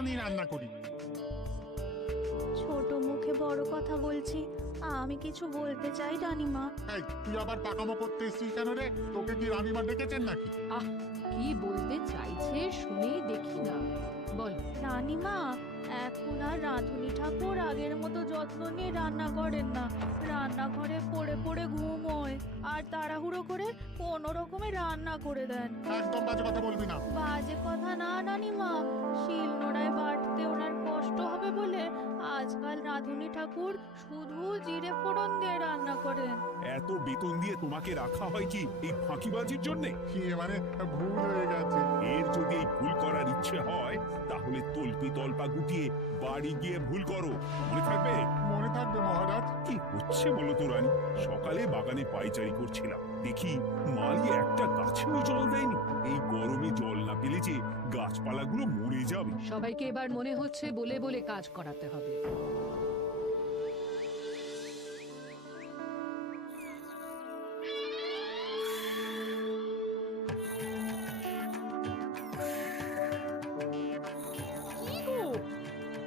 মতনই রান্না করি। ছোট মুখে বড় কথা বলছি, আমি কিছু বলতে চাই রানীমা। এই তুই আবার পাকামো করতে এসছিস কেন রে? তোকে কি রানীমা ডেকেছেন নাকি? আহ, কি বলতে চাইছে শুনেই দেখি না, বল। রানীমা, এখন আর রাঁধুনি ঠাকুর আগের মতো যত্ন নিয়ে রান্না করেন না। রান্নাঘরে পড়ে পড়ে ঘুমোয় আর তাড়াহুড়ো করে কোনো রকমে রান্না করে দেন। একদম বাজে কথা বলবি না। বাজে কথা না রানীমা, শিল নোড়ায় বাটতে ওনার কষ্ট হবে বলে আজকাল রাঁধুনি ঠাকুর শুধু জিরে ফোড়ন দিয়ে রান্না করেন। এত বেতন দিয়ে তোমাকে রাখা হয় কি এই ফাঁকিবাজির জন্য? কি এবারে ভুল হয়ে গেছে। এর যদি এই ভুল করার ইচ্ছে হয় তাহলে তল্পি তল্পা গুটিয়ে বাড়ি গিয়ে ভুল করো, মনে থাকবে? মনে থাকবে মহারাজ। কি হচ্ছে বলো তো রানী? সকালে বাগানে পায়চারি করছিলাম, দেখি মালি একটা গাছেও জল দেয়নি। এই গরমে জল না পেলে যে গাছপালাগুলো মরে যাবে। সবাইকে এবার মনে হচ্ছে বলে বলে কাজ করাতে হবে। কি গো,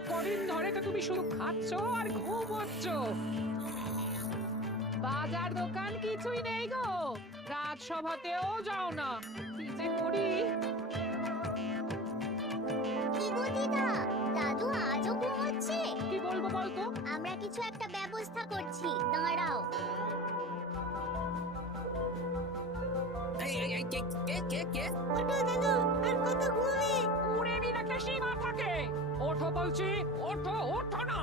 কদিন ধরে তো তুমি শুধু খাচ্ছ আর ঘুমোচ্ছ। বাজার দোকান কিছুই নেই গো, রাজসভাতেও যাও না। কি যে করি। কি গো দিদা, দাদু আজও ঘুমোচ্ছে? কি বলবো বলতো? আমরা কিছু একটা ব্যবস্থা করছি, দাঁড়াও। ওঠো দাদু, আর কত ঘুমে? উড়ে নি একটা সীমা থাকে। ওঠো বলছি, ওঠো, ওঠো না।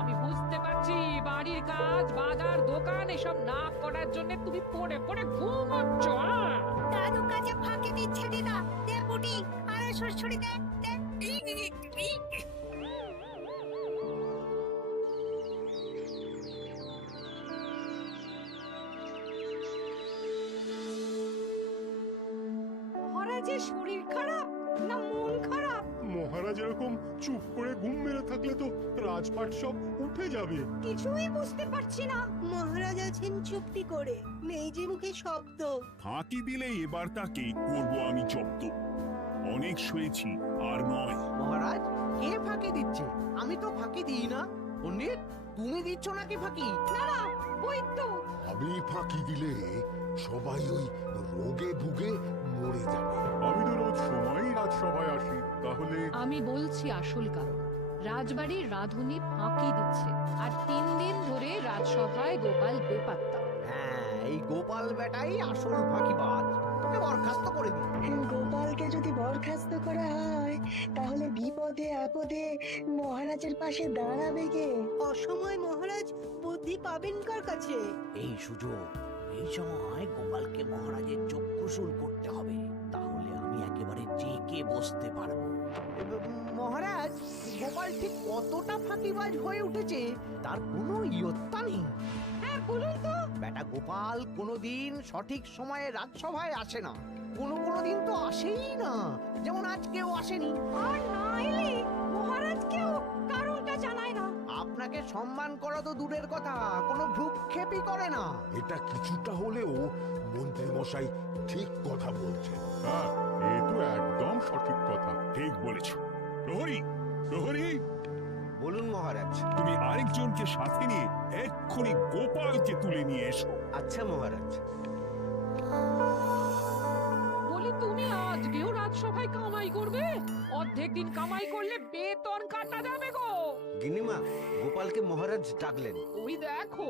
আমি বুঝতে পারছি বাড়ির কাজ, বাজার, দোকান এসব না করার জন্য তুমি পড়ে পড়ে ঘুমোচ্ছ। দাদু কাছে ফাঁকি দিচ্ছে দিদা। দে পুটি, আর সরসরি দে, দে। মহারাজের শরীর খারাপ না মন খারাপ? মহারাজ এরকম চুপ করে ঘুম মেরে থাকলে তো রাজপাট সব উঠে যাবে। কিছুই বুঝতে পারছি না। মহারাজ আছেন চুপটি করে, নেই যে মুখে শব্দ। ফাঁকি দিলে এবার তাকে করবো আমি জব্দ। অনেক শুয়েছি, আর নয়। মহারাজ, কে ফাঁকি দিচ্ছে? আমি তো ফাঁকি দিই না। পণ্ডিত, তুমি দিচ্ছ নাকি ফাঁকি? না না, বৈদ্য। আমি ফাঁকি দিলে সবাই ওই রোগে ভুগে মরে যাবে। আমি তো রোজ সময়ই রাজসভায় আসি, তাহলে আমি বলছি আসল কারণ। রাজবাড়ির রাঁধুনি ফাঁকি দিচ্ছে, আর 3 দিন ধরে রাজসভায় গোপাল বেপাত্তা। হ্যাঁ, এই গোপাল বেটাই আসল ফাঁকিবাজ। তোকে বরখাস্ত করে দিই। গোপালকে যদি বরখাস্ত করা হয় তাহলে বিপদে আপদে মহারাজের পাশে দাঁড়াবে কে? অসময় মহারাজ বুদ্ধি পাবেন কার কাছে? এই সুযোগ, এই সময় গোপালকে মহারাজের চক্ষুশূল করতে হবে, তাহলে আমি একেবারে জেকে বসতে পারবো। মহারাজ, গোপাল ঠিক কতটা ফাঁকিবাজ হয়ে উঠেছে তার কোনো ইয়ত্তা নেই। হ্যাঁ বলুন তো। বেটা গোপাল কোনোদিন সঠিক সময়ে রাজসভায় আসে না। কোনো দিন তো আসেই না, যেমন আজকেও আসেনি। আর না এলে মহারাজকেও কারণটা জানায় না। আপনাকে সম্মান করা তো দূরের কথা, কোনো ভ্রুক্ষেপই করে না। এটা কিছুটা হলেও মন্ত্রী মশাই ঠিক কথা বলছেন। হ্যাঁ, এ তো একদম সঠিক কথা। ঠিক বলেছ। প্রহরী, প্রহরী, বলুন মহারাজ। তুমি আরেকজনকে সাথে নিয়ে এক্ষুনি গোপালকে তুলে নিয়ে এসো। আচ্ছা মহারাজ। বলি, তুমি আজকেও রাজসভায় কামাই করবে? অর্ধেক দিন কামাই করলে বেতন কাটা যাবে গো। গিনিমা, গোপালকে মহারাজ ডাকলেন। ওই দেখো,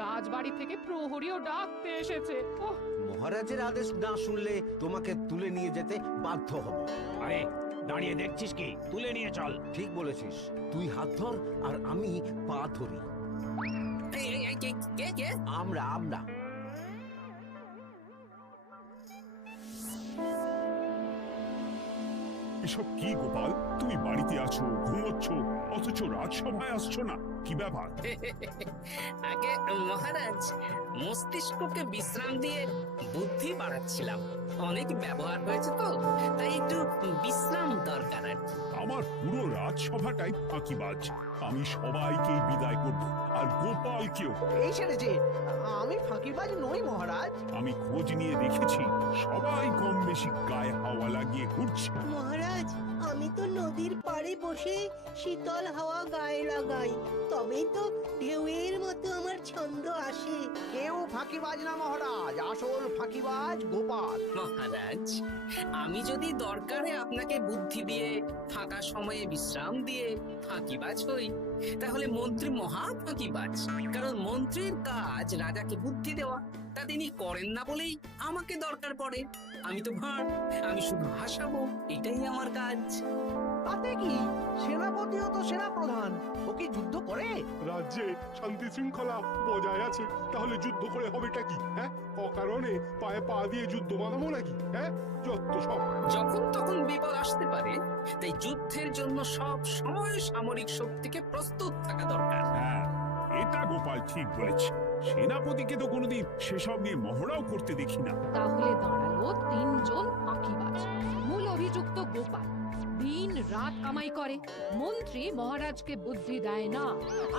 রাজবাড়ি থেকে প্রহরীও ডাকতে এসেছে। ওহ, মহারাজের আদেশ না শুনলে তোমাকে তুলে নিয়ে যেতে বাধ্য হব। আরে দাঁড়িয়ে দেখছিস কি? তুলে নিয়ে চল। ঠিক বলেছিস, তুই হাত ধর আর আমি পা ধরি। আমরা এসব কি গোপাল? তুমি বাড়িতে আছো, ঘুমোচ্ছ, অথচ রাজসভায় আসছো না, কি ব্যাপার? আগে মহারাজ, মস্তিষ্ককে বিশ্রাম দিয়ে বুদ্ধি বাড়াচ্ছিলাম। অনেক ব্যবহার হয়েছে তো, তাই একটু বিশ্রাম দরকার আর কি। আমার পুরো রাজসভাটাই ফাঁকিবাজ। আমি সবাইকেই বিদায় করব, আর গোপালকেও। এই সেরেছে, আমি ফাঁকিবাজ নই মহারাজ। আমি খোঁজ নিয়ে দেখেছি, সবাই কম বেশি গায়ে হাওয়া লাগিয়ে ঘুরছে। মহারাজ, আমি তো নদীর পাড়ে তলায় বসে শীতল হাওয়া গায়ে লাগাই, তবেই তো ঢেউয়ের মতো আমার ছন্দ আসে। কেউ ফাঁকিবাজ না মহারাজ, আসল ফাঁকিবাজ গোপাল। মহারাজ, আমি যদি দরকারে আপনাকে বুদ্ধি দিয়ে ফাঁকা সময়ে বিশ্রাম দিয়ে ফাঁকিবাজ হই, তাহলে মন্ত্রী মহা ফাঁকিবাজ। কারণ মন্ত্রীর কাজ রাজাকে বুদ্ধি দেওয়া, তা তিনি করেন না বলেই আমাকে দরকার পড়ে। আমি তো ভাঁড়, আমি শুধু হাসাবো, এটাই আমার কাজ। তাতে কি, সেনাপতিও তো সেনাপ্রধান, ও কি যুদ্ধ করে? রাজ্যে শান্তি শৃঙ্খলা বজায় আছে, তাহলে যুদ্ধ করে হবেটা কি? হ্যাঁ, অকারণে পায়ে পা দিয়ে যুদ্ধ বাঁধাবো নাকি? হ্যাঁ, যত সব। যখন তখন বিপদ আসতে পারে, তাই যুদ্ধের জন্য সব সময় সামরিক শক্তিকে প্রস্তুত থাকা দরকার। হ্যাঁ, এটা গোপাল ঠিক বলেছে। সেনাপতিকে তো কোনোদিন সেসব নিয়ে মহড়াও করতে দেখি না। তাহলে দাঁড়ালো তিনজন ফাঁকিবাজ। মূল অভিযুক্ত গোপাল দিন রাত কামাই করে, মন্ত্রী মহারাজকে বুদ্ধি দেয় না,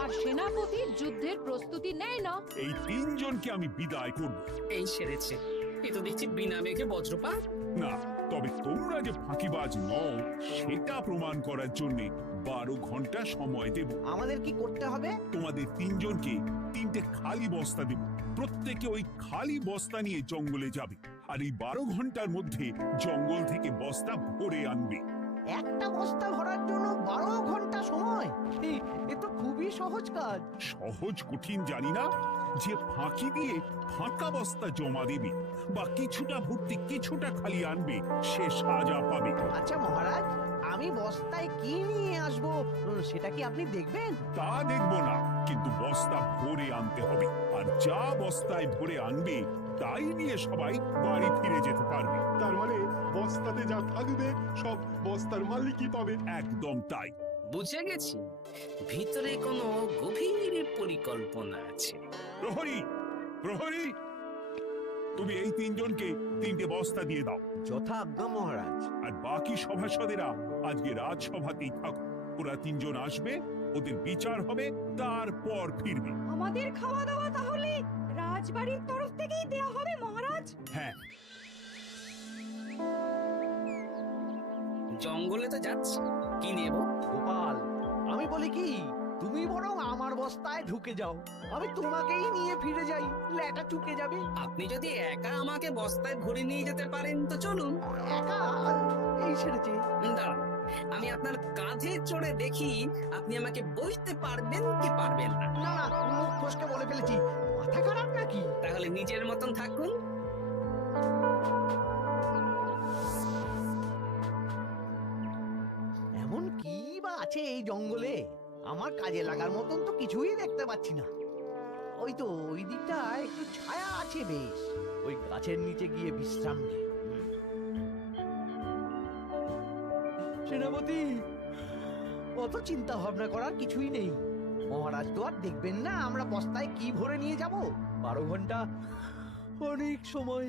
আর সেনাপতি যুদ্ধের প্রস্তুতি নেয় না। এই তিনজনকে আমি বিদায় করব। এই সেরেছে, এ তো দেখছি বিনা মেঘে বজ্রপাত। না, তবে তোমরা যে ফাঁকিবাজ নও সেটা প্রমাণ করার জন্য 12 ঘন্টা সময় দেব। আমাদের কি করতে হবে? তোমাদের তিনজনকে 3টে খালি বস্তা দেব। প্রত্যেকে ওই খালি বস্তা নিয়ে জঙ্গলে যাবে, আর এই 12 ঘন্টার মধ্যে জঙ্গল থেকে বস্তা ভরে আনবে। একটা বস্তা ভরার জন্য 12 ঘন্টা সময়? এ তো খুবই সহজ কাজ। সহজ কঠিন জানি না, যে ফাঁকি দিয়ে ফাঁকা বস্তা জমা দেবে বা কিছুটা ভর্তি কিছুটা খালি আনবে, সে সাজা পাবে। আচ্ছা মহারাজ, আমি বস্তায় কি নিয়ে আসবো সেটা কি আপনি দেখবেন? তা দেখবো না, কিন্তু বস্তা ভরে আনতে হবে। আর যা বস্তায় ভরে আনবে তাই নিয়ে সবাই বাড়ি ফিরে যেতে পারবে। তার মানে বস্তাতে যা থাকবে সব বস্তার মালিকই পাবে। একদম তাই। বুঝে গেছি, ভিতরে কোনো গভীর পরিকল্পনা আছে। প্রহরী, প্রহরী, তুমি এই তিনজনকে 3টে বস্তা দিয়ে দাও। যথা আজ্ঞা মহারাজ। আর বাকি সভাসদেরা আজকে রাজসভাতেই থাকুক। ওরা 3জন আসবে, ওদের বিচার হবে, তারপর ফিরবে। আমাদের খাওয়া দাওয়া তাহলে রাজবাড়ির তরফ থেকেই দেয়া হবে মহারাজ? হ্যাঁ, জঙ্গলে তো যাচ্ছি, কি নেব? গোপাল, আমি বলি কি, তুমি বরং আমার বস্তায় ঢুকে যাও, আমি তোমাকেই নিয়ে ফিরে যাই, লেটা চুকে যাবে। আপনি যদি একা আমাকে বস্তায় ভরে নিয়ে যেতে পারেন তো চলুন। একা? এই ছেড়েছে। দাঁড়ান, আমি আপনার কাঁধে চড়ে দেখি আপনি আমাকে বইতে পারবেন কি পারবেন না। না না, মুখ ফসকে বলে ফেলেছি, মাথা খারাপ নাকি? তাহলে নিজের মতন থাকুন। এমন কি বা আছে এই জঙ্গলে? আমার কাজে লাগার মতন তো কিছুই দেখতে পাচ্ছি না। ওই তো ওই দিকটা একটু ছায়া আছে বেশ, ওই গাছের নিচে গিয়ে বিশ্রাম নিই। সেনাপতি, অত চিন্তা ভাবনা করার কিছুই নেই। মহারাজ তো আর দেখবেন না আমরা বস্তায় কি ভরে নিয়ে যাব। 12 ঘন্টা অনেক সময়।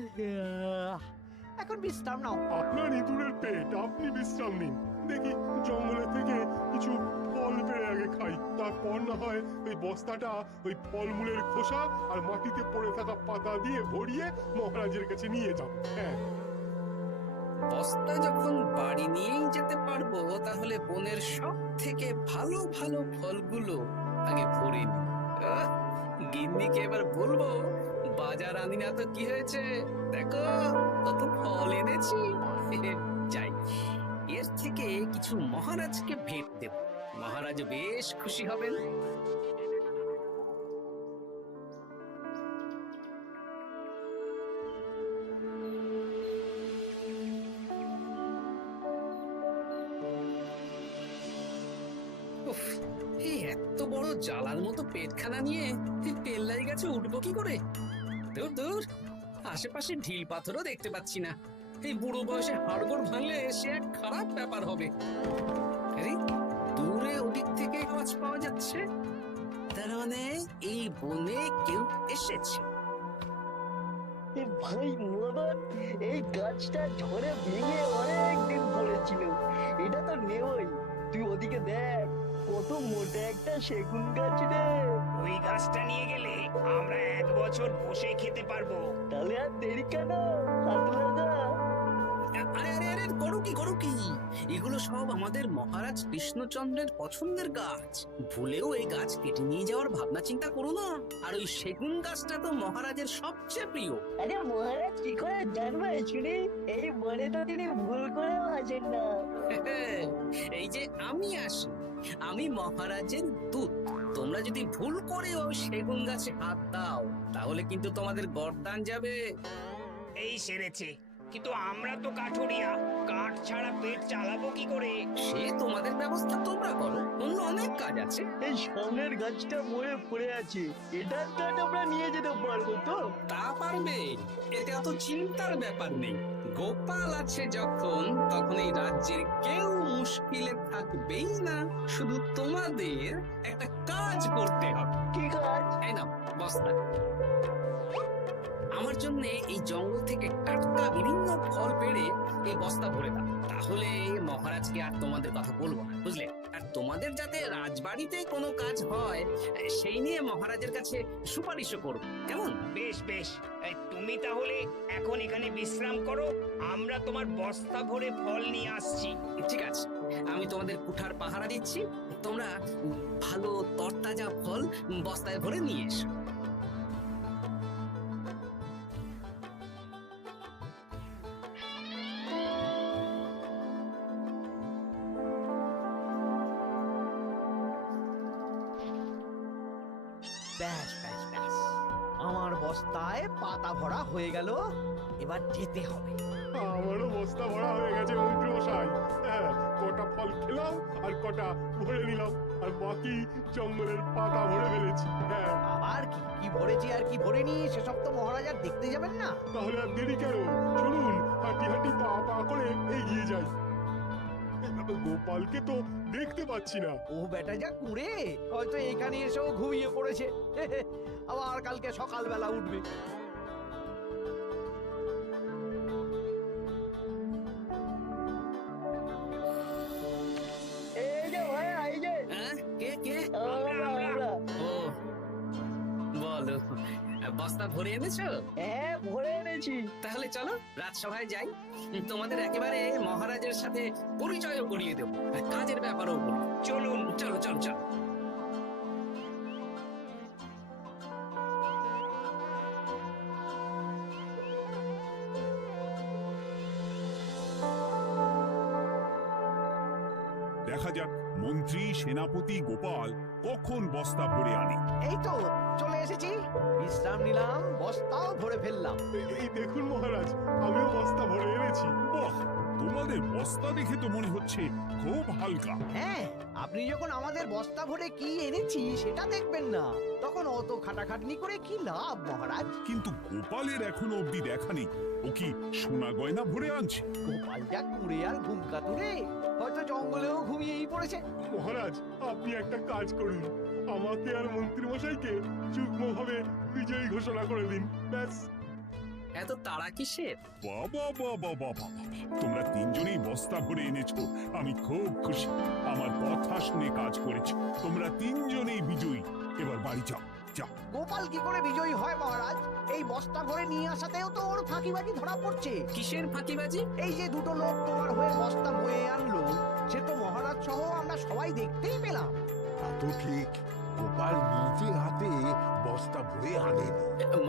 এখন বিশ্রাম নাও। আপনার ইঁদুরের পেট, আপনি বিশ্রাম নিন। দেখি জঙ্গলে থেকে কিছু ফল পেড়ে আগে খাই, তারপর না হয় ওই বস্তাটা ওই ফলমূলের খোসা আর মাটিতে পড়ে থাকা পাতা দিয়ে ভরিয়ে মহারাজের কাছে নিয়ে যাব। হ্যাঁ, বস্তা যখন বাড়ি নিয়েই যেতে পারবো, তাহলে বনের সব থেকে ভালো ভালো ফলগুলো আগে ভরে নিই। গিন্নিকে এবার বলবো, বাজার আনি না তো কি হয়েছে, দেখো কত ফল এনেছি। যাই, এর থেকে কিছু মহারাজকে ভেট দেব, মহারাজ বেশ খুশি হবেন। উফ, এই এত বড় জ্বালার মতো পেটখানা নিয়ে পেল্লাই গাছে উঠবো কি করে? দূর দূর, আশেপাশে ঢিল পাথরও দেখতে পাচ্ছি না। এই বুড়ো বয়সে হাড়গোড় ভাঙলে সে এক খারাপ ব্যাপার হবে। আরে, দূরে ওদিক থেকে আওয়াজ পাওয়া যাচ্ছে, তার মানে এই বনে কেউ এসেছে। ভাই মদন, এই গাছটা ঝড়ে ভেঙে অনেক দিন পড়েছিল, এটা তো নেই। তুই ওদিকে দেখ, কত মোটা একটা সেগুন গাছ রে। ওই গাছটা নিয়ে গেলে আমরা 1 বছর বসে খেতে পারবো। তাহলে আর দেরি কেন, হাত লাগা। আরে আরে আরে, করুক করো কি এগুলো সব আমাদের মহারাজ কৃষ্ণচন্দ্রের পছন্দের গাছ। ভুলেও এই গাছ কেটে নিয়ে যাওয়ার ভাবনা চিন্তা করো না। আর ওই সেগুন গাছটা তো মহারাজের সবচেয়ে প্রিয়। আরে মহারাজ কি করে জানবে শুনি? এই বনে তো তিনি ভুল করেও আসেন না। এই যে আমি আসি, আমি মহারাজের দূত। তোমরা যদি ভুল করে ওই সেগুন গাছে হাত দাও তাহলে কিন্তু তোমাদের গর্দান যাবে। এই সেরেছে, কিন্তু আমরা তো কাঠুরিয়া, কাঠ ছাড়া পেট চালাবো কি করে? সে তোমাদের ব্যবস্থা তোমরা করো, অন্য অনেক কাজ আছে। এই সামনের গাছটা মরে পড়ে আছে, এটার কাঠ আমরা নিয়ে যেতে পারবো তো? তা পারবে, এতে অত চিন্তার ব্যাপার নেই। গোপাল আছে যখন, তখন এই রাজ্যের কেউ মুশকিলে থাকবেই না। শুধু তোমাদের একটা কাজ করতে হবে। কি কাজ? এই নাও বস্তা। আমার জন্য এই জঙ্গল থেকে টাটকা বিভিন্ন ফল পেড়ে এই বস্তা ভরে দাও। তাহলে মহারাজকে আর তোমাদের কথা বলবো না, বুঝলে? আর তোমাদের যাতে রাজবাড়িতে কোনো কাজ হয় সেই নিয়ে মহারাজের কাছে সুপারিশও করো, কেমন? বেশ বেশ, তুমি তাহলে এখন এখানে বিশ্রাম করো, আমরা তোমার বস্তা ভরে ফল নিয়ে আসছি। ঠিক আছে, আমি তোমাদের কুঠার পাহারা দিচ্ছি। তোমরা ভালো তরতাজা ফল বস্তায় ভরে নিয়ে এসো। ব্যাস ব্যাস ব্যাস, আমার বস্তায় পাতা ভরা হয়ে গেল। এবার যেতে হবে। আমারও বস্তা ভরা হয়ে গেছে মন্ত্রী মশাই। হ্যাঁ, কটা ফল খেলাম আর কটা ভরে নিলাম, আর বাকি জঙ্গলের পাতা ভরে ফেলেছি। হ্যাঁ, আবার কি কি ভরেছি আর কি ভরেনি সেসব তো মহারাজ আর দেখতে যাবেন না। তাহলে আর দেরি কেন? চলুন হাঁটি হাঁটি পা পা করে এগিয়ে যাই। গোপালকে তো দেখতে পাচ্ছি না। ও বেটা যা কুঁড়ে, হয়তো এখানে এসেও ঘুমিয়ে পড়েছে। আবার কালকে সকালবেলা উঠবে। এই যে ভাই, এই যে হ্যাঁ, কে কে? আমরা। ও বলো, বস্তা ভরে এনেছো? হ্যাঁ, ভরে এনেছি। তাহলে চলো রাজসভায় যাই। তোমাদের একেবারে মহারাজের সাথে পরিচয়ও করিয়ে দেবো, কাজের ব্যাপারও বলবো। চলুন। চলো চলো চলো। দেখা যাক মন্ত্রী সেনাপতি গোপাল কখন বস্তা ভরে আনে। এই তো চলে এসেছি, বিশ্রাম নিলাম, বস্তাও ভরে ফেললাম। এই দেখুন মহারাজ, আমিও বস্তা ভরে এনেছি। বাহ, তোমাদের বস্তা দেখে তো মনে হচ্ছে খুব হালকা। হ্যাঁ, আপনি যখন আমাদের বস্তা ভরে কি এনেছি সেটা দেখবেন না, তখন অত খাটাখাটনি করে কি লাভ মহারাজ? কিন্তু গোপালের এখনো অব্দি দেখা নেই। ও কি সোনা গয়না ভরে আনছে? গোপাল যা কুঁড়ে আর ঘুম কাতুরে, হয়তো জঙ্গলেও ঘুমিয়েই পড়েছে। মহারাজ, আপনি একটা কাজ করুন, আমাকে আর মন্ত্রী মশাইকে যুগ্মভাবে বিজয়ী ঘোষণা করে দিন, ব্যাস। এত তাড়া কিসের? বাবা বাবা বাবা, তোমরা তিনজনেই বস্তা ভরে এনেছো, আমি খুব খুশি। আমার কথা শুনে কাজ করেছো, তোমরা তিনজনেই বিজয়ী। এবার বাড়ি যাও, যাও। গোপাল কি করে বিজয়ী হয় মহারাজ? এই বস্তা ভরে নিয়ে আসাতেও তো ওর ফাঁকিবাজি ধরা পড়ছে। কিসের ফাঁকিবাজি? এই যে দুটো লোক তোমার হয়ে বস্তা বয়ে আনলো, সে তো মহারাজ সহ আমরা সবাই দেখতেই পেলাম। তা তো ঠিক, গোপাল নিজের হাতে বস্তা ভরে আনেনি।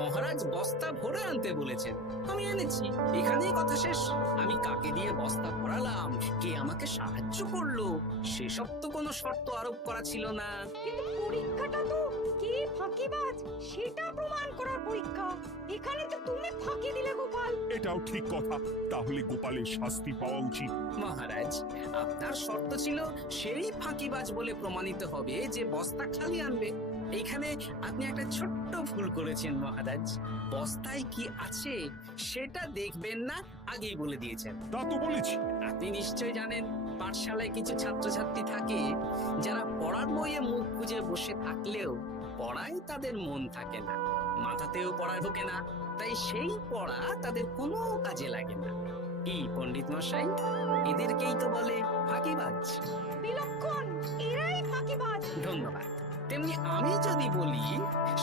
মহারাজ বস্তা ভরে আনতে বলেছেন, আমি এনেছি, এখানেই কথা শেষ। আমি কাকে দিয়ে বস্তা ভরালাম, কে আমাকে সাহায্য করলো, সেসব তো কোনো শর্ত আরোপ করা ছিল না। কিন্তু পরীক্ষাটা তো কে ফাঁকিবাজ সেটা প্রমাণ করার পরীক্ষা। এখানে তো তুমি ফাঁকি দিলে গোপাল। এটাও ঠিক কথা, তাহলে গোপালের শাস্তি পাওয়া উচিত। মহারাজ, আপনার শর্ত ছিল সেই ফাঁকিবাজ বলে প্রমাণিত হবে যে বস্তা খালি আনবে। এইখানে আপনি একটা ছোট্ট ভুল করেছেন মহারাজ। বস্তায় কি আছে সেটা দেখবেন না, আগেই বলে দিয়েছেন। তা তো বলেছি। আপনি নিশ্চয় জানেন পাঠশালায় কিছু ছাত্রছাত্রী থাকে যারা পড়ার বইয়ে মুখ গুজে বসে থাকলেও পড়ায় তাদের মন থাকে না, মাথাতেও পড়া ঢোকে না, তাই সেই পড়া তাদের কোনো কাজে লাগে না। কি পণ্ডিত মশাই, এদেরকেই তো বলে ফাঁকিবাজ। বিলক্ষণ, এরাই ফাঁকিবাজ। ধন্যবাদ। তেমনি আমি যদি বলি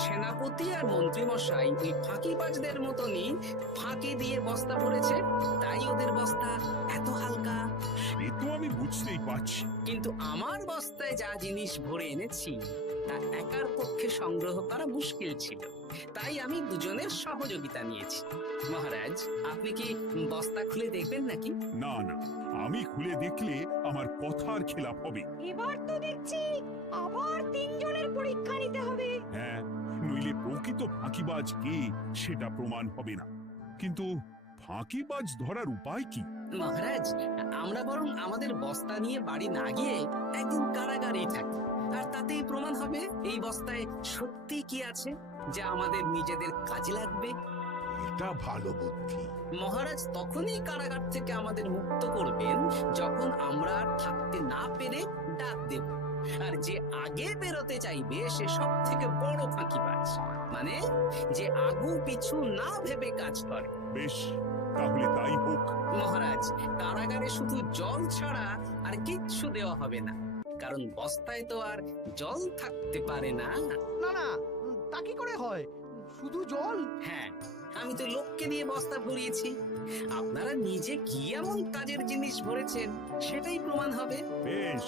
সেনাপতি আর মন্ত্রী মশাই এই ফাঁকিবাজদের মতনই ফাঁকি দিয়ে বস্তা ভরেছে, তাই ওদের বস্তা এত এত হালকা? সে তো আমি বুঝতেই পারছি। কিন্তু আমার বস্তায় যা জিনিস ভরে এনেছি তা একার পক্ষে সংগ্রহ করা মুশকিল ছিল, তাই আমি দুজনের সহযোগিতা নিয়েছি। মহারাজ, আপনি কি বস্তা খুলে দেখবেন নাকি? না না, আমি খুলে দেখলে আমার কথার খেলাপ হবে। এবার তো দেখছি আবার তিনজনের পরীক্ষা নিতে হবে। হ্যাঁ, নইলে প্রকৃত ফাঁকিবাজ কে সেটা প্রমাণ হবে না। কিন্তু ফাঁকিবাজ ধরার উপায় কি? মহারাজ, আমরা বরং আমাদের বস্তা নিয়ে বাড়ি না গিয়ে একদিন কারাগারেই থাকি, আর তাতেই প্রমাণ হবে এই বস্তায় সত্যি কি আছে যা আমাদের নিজেদের কাজে লাগবে। এটা ভালো বুদ্ধি। মহারাজ তখনই কারাগার থেকে আমাদের মুক্ত করবেন যখন আমরা আর থাকতে না পেরে ডাক দেব। আর যে আগে বেরোতে চাইবে সে সব থেকে বড় ফাঁকিবাজ, মানে যে আগু পিছু না ভেবে কাজ করে। বেশ, তাহলে তাই হোক। মহারাজ, কারাগারে শুধু জল ছাড়া আর কিচ্ছু দেওয়া হবে না, কারণ বস্তায় তো আর জল থাকতে পারে না। না না, তা কি করে হয়? শুধু জল? হ্যাঁ, আমি তো লোককে দিয়ে বস্তা ভরিয়েছি। আপনারা নিজে কি এমন কাজের জিনিস ভরেছেন সেটাই প্রমাণ হবে। বেশ,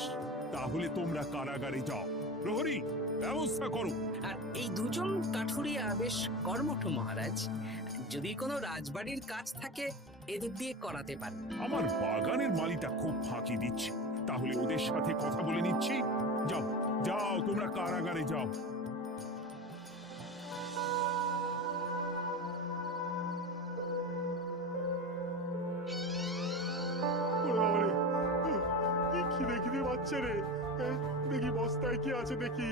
তাহলে তোমরা কারাগারে যাও। প্রহরী, ব্যবস্থা করো। আর এই দুজন কাঠুরিয়া বেশ কর্মঠ মহারাজ, যদি কোনো রাজবাড়ির কাজ থাকে এদের দিয়ে করাতে পারে। আমার বাগানের মালিটা খুব ফাঁকি দিচ্ছে, তাহলে ওদের সাথে কথা বলে নিচ্ছি। যাও যাও, তোমরা কারাগারে যাও। ওরে, কি খিদে খিদে পাচ্ছে রে। দেখি বস্তায় কি আছে দেখি।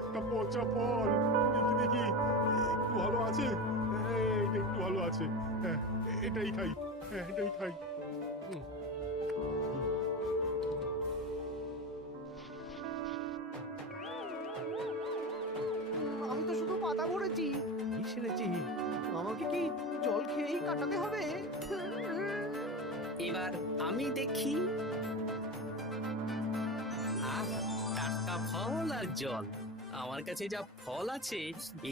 একটা পচা ফল, দেখি দেখি একটু ভালো আছে। এইটা একটু ভালো আছে। হ্যাঁ, এটাই খাই। হ্যাঁ, এটাই খাই। আমি তো শুধু পাতা ভরেছি। কি ছেড়েছি? আমাকে কি জল খেয়েই কাটাতে হবে? এবার আমি দেখি। আহ, টাটকা ফল আর জল। আমার কাছে যা ফল আছে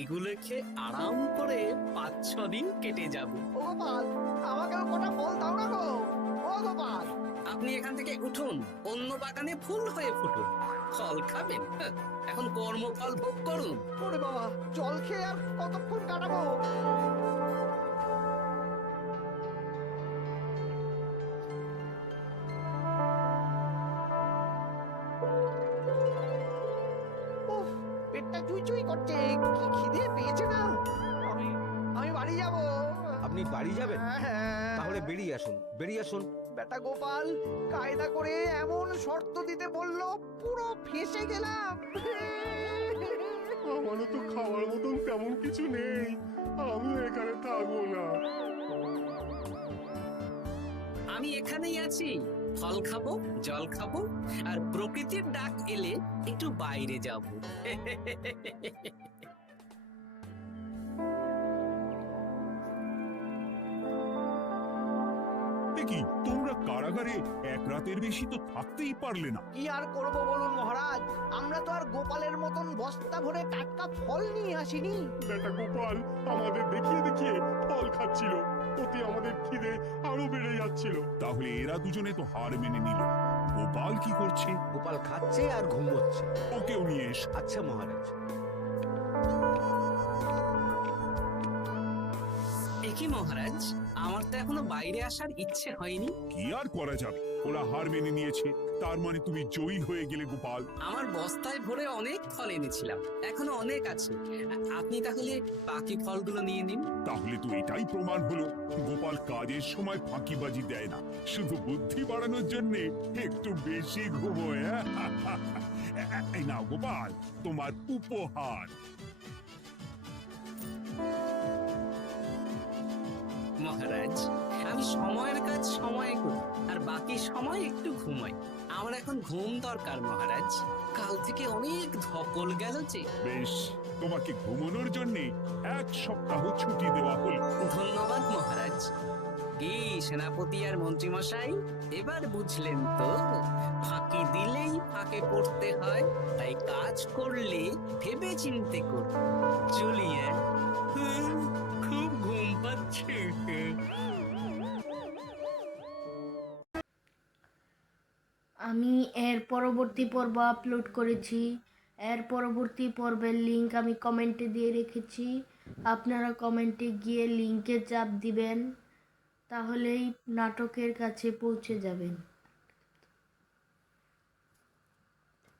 এগুলো খেয়ে আরাম করে 5-6 দিন কেটে যাবে। ও গোপাল, আমাকেও কটা ফল দাও না গো। ও গোপাল, আপনি এখান থেকে উঠুন, অন্য বাগানে ফুল হয়ে ফুটুন। ফল খাবেন? এখন কর্মফল ভোগ করুন। ওরে বাবা, জল খেয়ে আর কতক্ষণ কাটাবো? উফ, পেটটা চুই চুই করছে। কি খিদে পেয়েছে না। আমি আমি বাড়ি যাব। আপনি বাড়ি যাবেন? হ্যাঁ। তাহলে বেরিয়ে আসুন, বেরিয়ে আসুন। বেটা গোপাল কায়দা করে এমন শর্ত দিতে বললো, পুরো ফেঁসে গেলাম। আমারও তো খাওয়ার মতন তেমন কিছু নেই। আমিও এখানে থাকবো না। আমি এখানেই আছি। ফল খাবো, জল খাবো, আর প্রকৃতির ডাক এলে একটু বাইরে যাব। দেখি, তোমরা কারাগারে এক রাতের বেশি তো থাকতেই পারলে না। কি আর করব বলুন মহারাজ, আমরা তো আর গোপালের মতন বস্তা ভরে টাটকা ফল নিয়ে আসিনি। বেটা গোপাল আমাদের দেখিয়ে দেখিয়ে ফল খাচ্ছিল, ওতে আমাদের খিদে আরো বেড়ে যাচ্ছিল। তাহলে এরা দুজনে তো হার মেনে নিল। গোপাল কি করছে? গোপাল খাচ্ছে আর ঘুমোচ্ছে। ওকেও নিয়ে এসো। আচ্ছা মহারাজ। একই মহারাজ, আমার তো এখনো বাইরে আসার ইচ্ছে হয়নি। কি আর করা যাবে, ওরা হার মেনে নিয়েছে, তার মানে তুমি জয়ী হয়ে গেলে গোপাল। আমার বস্তায় ভরে অনেক ফল এনেছিলাম, এখনো অনেক আছে। আপনি তাহলে বাকি ফলগুলো নিয়ে নিন। তাহলে তো এটাই প্রমাণ হলো গোপাল কাজের সময় ফাঁকিবাজি দেয় না, শুধু বুদ্ধি বাড়ানোর জন্য একটু বেশি ঘুমোয়। এই নাও গোপাল, তোমার উপহার। মহারাজ, আমি সময়ের কাজ সময়ে করি আর বাকি সময় একটু ঘুমাই। আমার এখন ঘুম দরকার মহারাজ, কাল থেকে অনেক ধকল গেল যে। বেশ, তোমাকে ঘুমানোর জন্য 1 সপ্তাহ ছুটি দেওয়া হলো। ধন্যবাদ মহারাজ। কি সেনাপতি আর মন্ত্রী মশাই, এবার বুঝলেন তো ফাঁকি দিলেই ফাঁকে পড়তে হয়, তাই কাজ করলে ভেবে চিন্তে করুন। চলি। খুব ঘুম পাচ্ছে। আমি এর পরবর্তী পর্ব আপলোড করেছি। এর পরবর্তী পর্বের লিংক আমি কমেন্টে দিয়ে রেখেছি। আপনারা কমেন্টে গিয়ে লিংকে চাপ দিবেন, তাহলেই নাটকের কাছে পৌঁছে যাবেন।